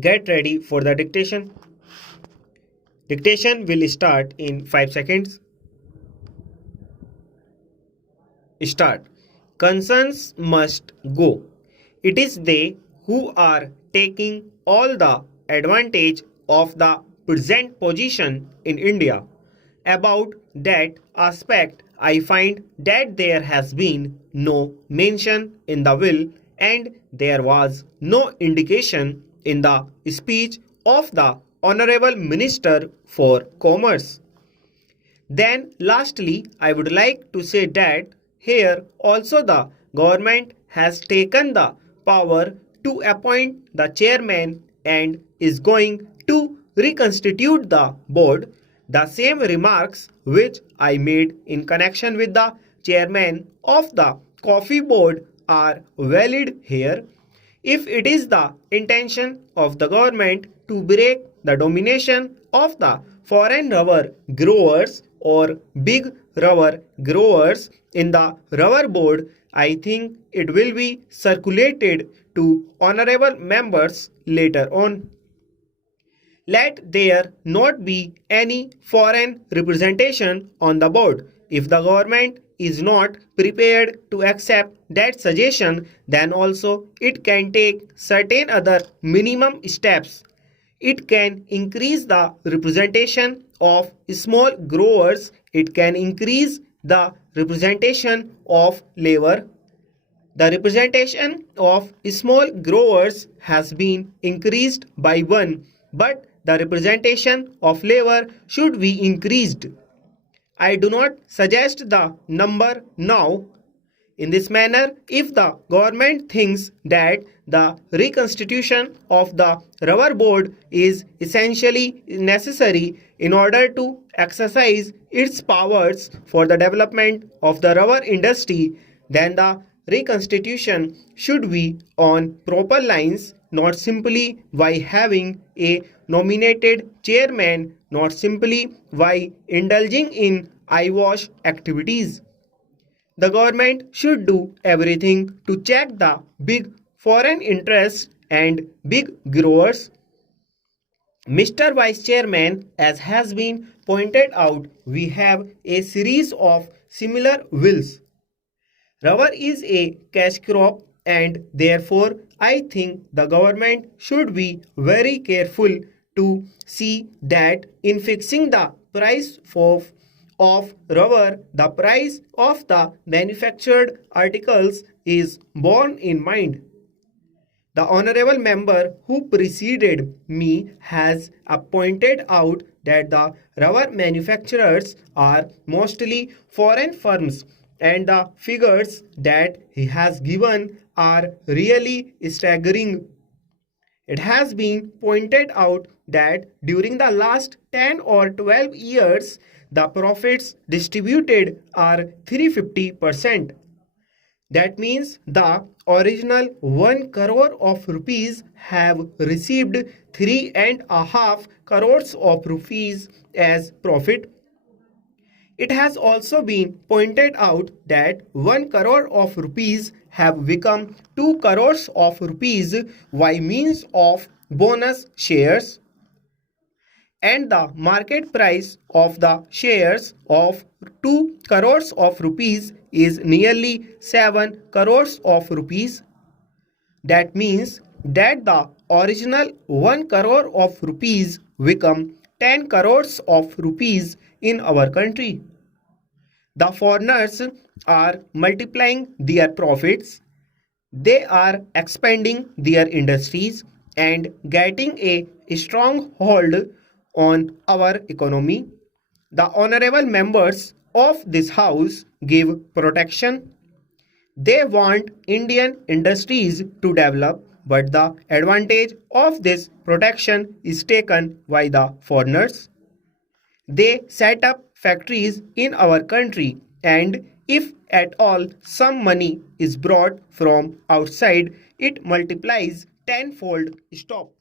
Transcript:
Get ready for the dictation. Dictation will start in 5 seconds. Start. Concerns must go. It is they who are taking all the advantage of the present position in India. About that aspect, I find that there has been no mention in the will and there was no indication in the speech of the Honorable Minister for Commerce. Then, lastly, I would like to say that here also the government has taken the power to appoint the chairman and is going to reconstitute the board. The same remarks which I made in connection with the chairman of the coffee board are valid here. If it is the intention of the government to break the domination of the foreign rubber growers or big rubber growers in the rubber board, I think it will be circulated to honorable members later on. Let there not be any foreign representation on the board. If the government is not prepared to accept that suggestion, then also it can take certain other minimum steps. It can increase the representation of small growers, it can increase the representation of labor. The representation of small growers has been increased by 1, but the representation of labor should be increased. I do not suggest the number now. In this manner, if the government thinks that the reconstitution of the rubber board is essentially necessary in order to exercise its powers for the development of the rubber industry, then the reconstitution should be on proper lines, not simply by having a nominated chairman, not simply by indulging in eyewash activities. The government should do everything to check the big foreign interests and big growers. Mr. Vice Chairman, as has been pointed out, we have a series of similar wills. Rubber is a cash crop and therefore I think the government should be very careful to see that in fixing the price of rubber, the price of the manufactured articles is borne in mind. The honorable member who preceded me has pointed out that the rubber manufacturers are mostly foreign firms and the figures that he has given are really staggering. It has been pointed out that during the last 10 or 12 years, the profits distributed are 350%. That means the original 1 crore of rupees have received 3.5 crores of rupees as profit. It has also been pointed out that 1 crore of rupees have become 2 crores of rupees by means of bonus shares, and the market price of the shares of 2 crores of rupees is nearly 7 crores of rupees. That means that the original 1 crore of rupees become 10 crores of rupees in our country. The foreigners are multiplying their profits, they are expanding their industries and getting a strong hold on our economy. The honorable members of this house give protection. They want Indian industries to develop, but the advantage of this protection is taken by the foreigners. They set up factories in our country, and if at all some money is brought from outside, it multiplies tenfold. Stop.